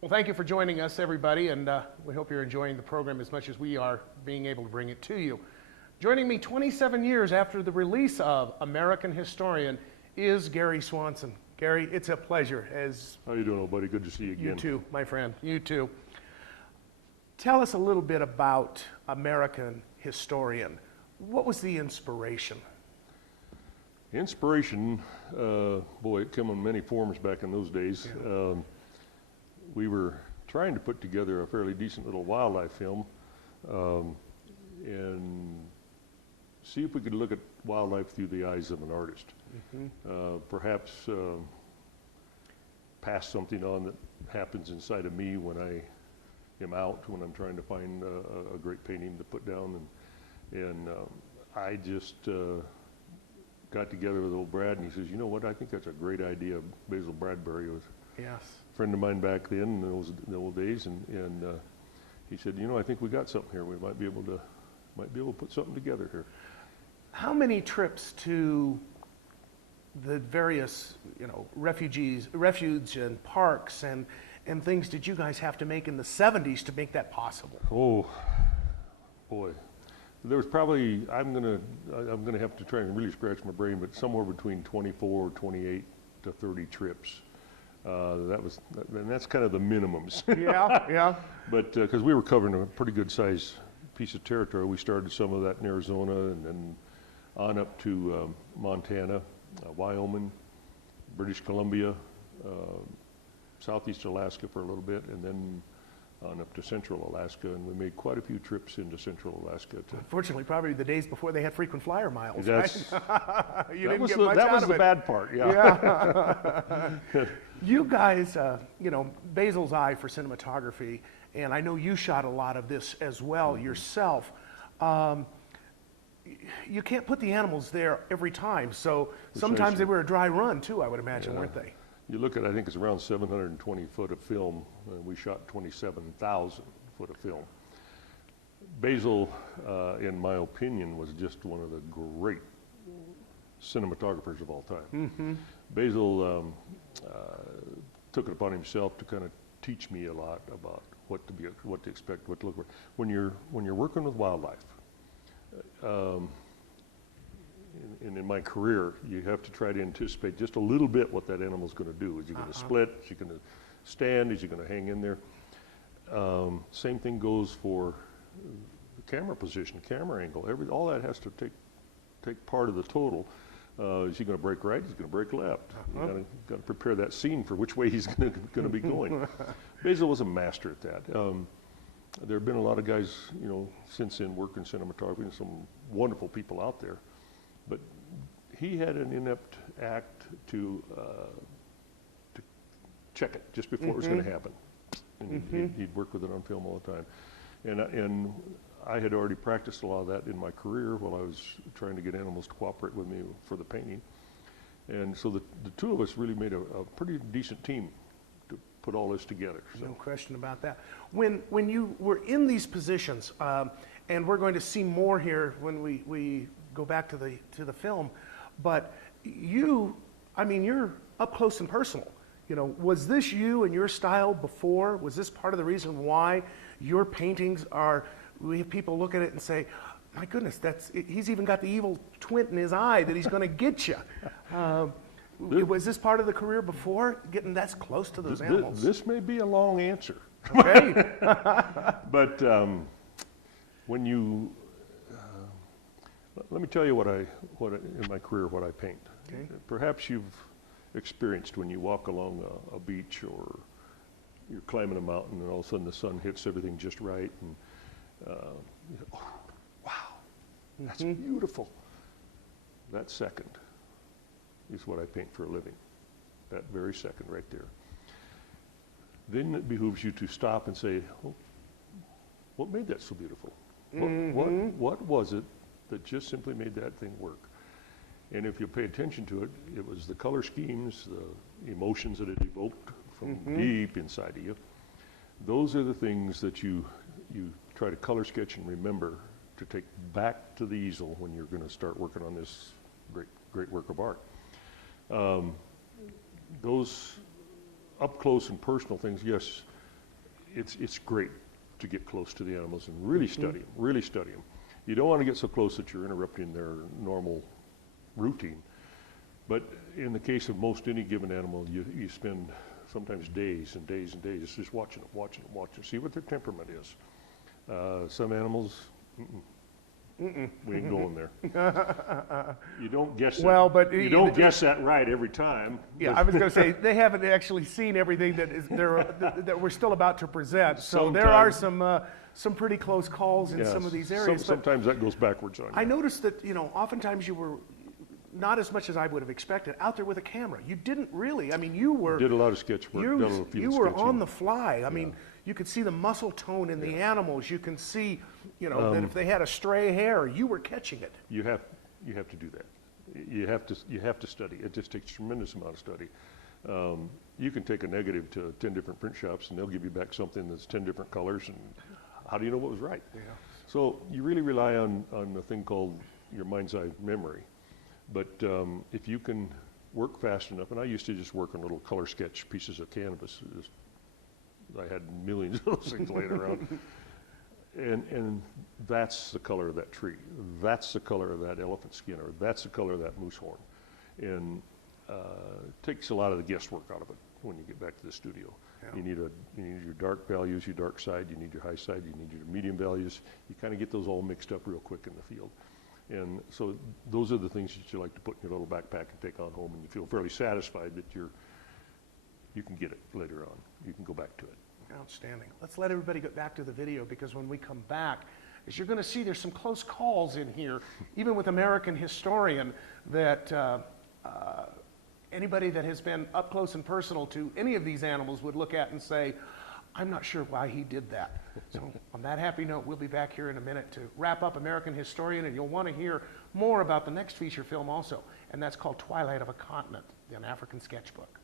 Well, thank you for joining us, everybody, and we hope you're enjoying the program as much as we are being able to bring it to you. Joining me 27 years after the release of American Historian is Gary Swanson. Gary, it's a pleasure. How you doing, old buddy? Good to see you again. You too, my friend. You too. Tell us a little bit about American Historian. What was the inspiration? Inspiration, boy, it came in many forms back in those days. Yeah. We were trying to put together a fairly decent little wildlife film and see if we could look at wildlife through the eyes of an artist. Perhaps pass something on that happens inside of me when I am out, when I'm trying to find a great painting to put down. And I just got together with old Brad, and he says, you know what, I think that's a great idea. Basil Bradbury was Yes. a friend of mine back then in the old days, and he said, you know, I think we got something here. We might be able to put something together here. How many trips to the various, refuge and parks and things did you guys have to make in the 70s to make that possible? Oh, boy. There was probably, I'm gonna have to try and really scratch my brain, but somewhere between 24, 28 to 30 trips. And that's kind of the minimums. Yeah, yeah. But because we were covering a pretty good size piece of territory, we started some of that in Arizona and then on up to Montana, Wyoming, British Columbia, Southeast Alaska for a little bit, and then on up to Central Alaska, and we made quite a few trips into Central Alaska. Unfortunately, probably the days before they had frequent flyer miles, that's, right? that was the bad part, yeah. You guys, Basil's eye for cinematography, and I know you shot a lot of this as well yourself. You can't put the animals there every time, so sometimes they were a dry run too, I would imagine, weren't they? You look at, I think it's around 720 foot of film, and we shot 27,000 foot of film. Basil, in my opinion, was just one of the great cinematographers of all time. Basil took it upon himself to kind of teach me a lot about what to expect, what to look for. When you're working with wildlife, in my career, you have to try to anticipate just a little bit what that animal's going to do. Is he going to split? Is he going to stand? Is he going to hang in there? Same thing goes for the camera position, camera angle. All that has to take part of the total. Is he going to break right? Is he going to break left? You got to prepare that scene for which way he's going to be going. Basil was a master at that. There have been a lot of guys, since then working cinematography, and some wonderful people out there. But he had an inept act to check it just before it was going to happen. And he'd work with it on film all the time. And I had already practiced a lot of that in my career while I was trying to get animals to cooperate with me for the painting. And so the two of us really made a pretty decent team to put all this together. So. No question about that. When you were in these positions, and we're going to see more here when we go back to the film, but you're up close and personal. Was this you and your style before? Was this part of the reason why your paintings we have people look at it and say, my goodness, he's even got the evil twin in his eye that he's going to get you. Was this part of the career before, getting that close to those animals? This may be a long answer. Okay. But when you, let me tell you what in my career, what I paint. Okay. Perhaps you've experienced when you walk along a beach or you're climbing a mountain and all of a sudden the sun hits everything just right, and oh, wow, that's beautiful. That second is what I paint for a living, that very second right there. Then it behooves you to stop and say, oh, what made that so beautiful? What was it that just simply made that thing work? And if you pay attention to it, it was the color schemes, the emotions that it evoked from deep inside of you. Those are the things that you try to color sketch and remember to take back to the easel when you're going to start working on this great work of art. Those up close and personal things, yes, it's great to get close to the animals and really study them, really study them. You don't want to get so close that you're interrupting their normal routine. But in the case of most any given animal, you spend sometimes days and days and days just watching them, see what their temperament is. Some animals, we ain't going there. You don't guess that. Well, but you don't guess that right every time. Yeah, I was going to say, they haven't actually seen everything that we're still about to present. So there are some pretty close calls in some of these areas. Sometimes that goes backwards on you. I noticed that, oftentimes you were not as much as I would have expected out there with a camera. You didn't really. I mean, you were... Did a lot of sketch work, done a little field You were sketching. on the fly. I mean, you could see the muscle tone in the animals. You can see, that if they had a stray hair, you were catching it. You have to do that. You have to study. It just takes a tremendous amount of study. You can take a negative to 10 different print shops, and they'll give you back something that's 10 different colors, and how do you know what was right? Yeah. So you really rely on a thing called your mind's eye memory. But if you can work fast enough, and I used to just work on little color sketch pieces of canvas. I had millions of those things laying around. And that's the color of that tree. That's the color of that elephant skin, or that's the color of that moose horn. And it takes a lot of the guesswork out of it when you get back to the studio. Yeah. You need your dark values, your dark side, you need your high side, you need your medium values. You kind of get those all mixed up real quick in the field. And so those are the things that you like to put in your little backpack and take on home, and you feel fairly satisfied that you can get it later on. You can go back to it. Outstanding. Let's let everybody get back to the video, because when we come back, as you're going to see, there's some close calls in here, even with American Historian, that anybody that has been up close and personal to any of these animals would look at and say, I'm not sure why he did that. So on that happy note, we'll be back here in a minute to wrap up American Historian, and you'll want to hear more about the next feature film also, and that's called Twilight of a Continent, an African sketchbook.